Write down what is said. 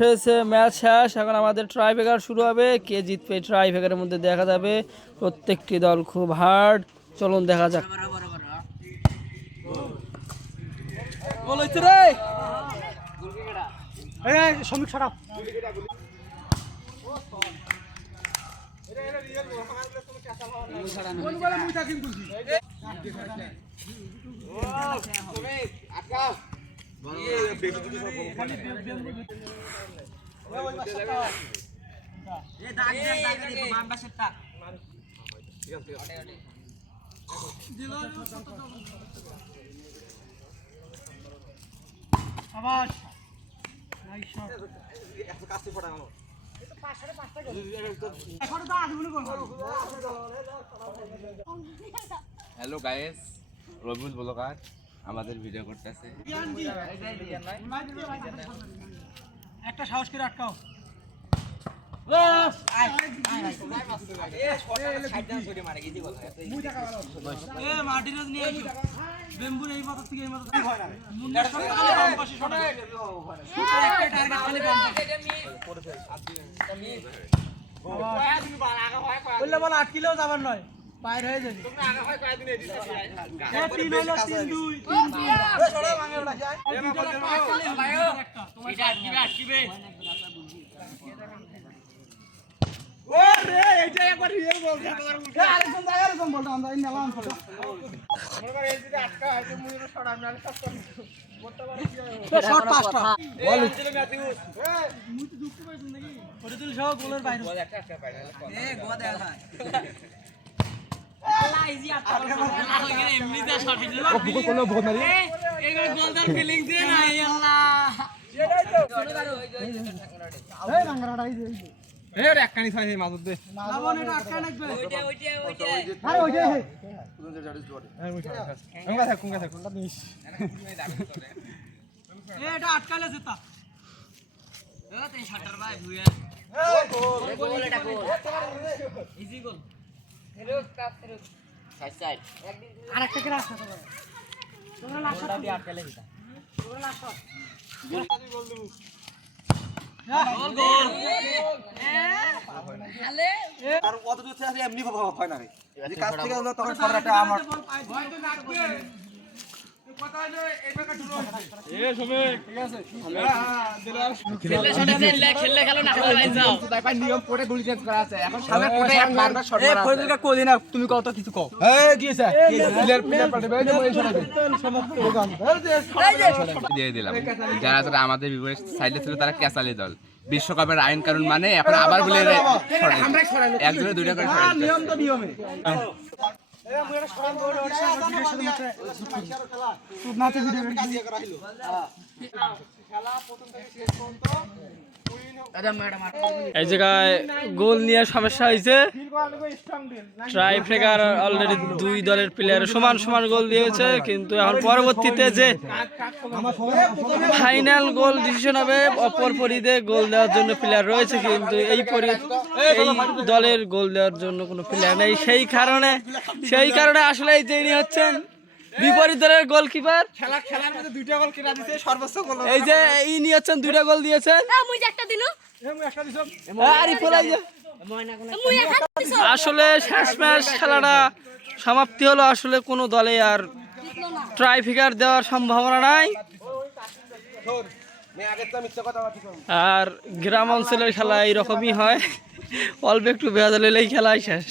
Match শেষ। এখন আমাদের ট্রাইব্রেকার শুরু হবে। কে জিতবে ট্রাইব্রেকারের মধ্যে দেখা যাবে। প্রত্যেকটি দল খুব হার্ড। চলুন দেখা যাক। শ্রমিক সরাব হ্যালো গাইস, রবিউল ব্লগার আমাদের ভিডিও করতেছে। একটা সাহস করে আটকাও। আটকিলেও যাবার নয়, বাইরে হয়ে যাবে। আটকালে যেতা এমনি হয় না কাছ থেকে তখন আমার তুমি কত কিছু কও দিয়ে দিলাম। যারা যারা আমাদের বিপরীত সাইডে ছিল তারা ক্যাসালি দল। বিশ্বকাপের আইন কানুন মানে এখন আবার বলে একজনে দুইটা করে নিয়ম তো নিয়মে। এই জায়গায় গোল নিয়ে সমস্যা হয়েছে। ট্রাইব্রেকার অলরেডি দুই দলের প্লেয়ার সমান সমান গোল দিয়েছে, কিন্তু এখন পরবর্তীতে যে ফাইনাল গোল ডিসিশন হবে অপর পরিধে গোল দেওয়ার জন্য প্লেয়ার রয়েছে, কিন্তু এই দলের গোল দেওয়ার জন্য কোনো প্লেয়ার নেই। সেই কারণে আসলে এই যে হচ্ছেন বিপরীত দলের গোলকিপার। খেলার মধ্যে দুইটা গোল কেটে দিয়েছে, সর্বোচ্চ গোল এই যে ইনি হচ্ছেন, দুইটা গোল দিয়েছেন। আসলে শেষ ম্যাচ খেলাটা সমাপ্তি হলো। আসলে কোনো দলে আর ট্রাইব্রেকার দেওয়ার সম্ভাবনা নাই। আর গ্রাম অঞ্চলের খেলা এইরকমই হয়, অল্প একটু বেহাদ হলেই খেলাই শেষ।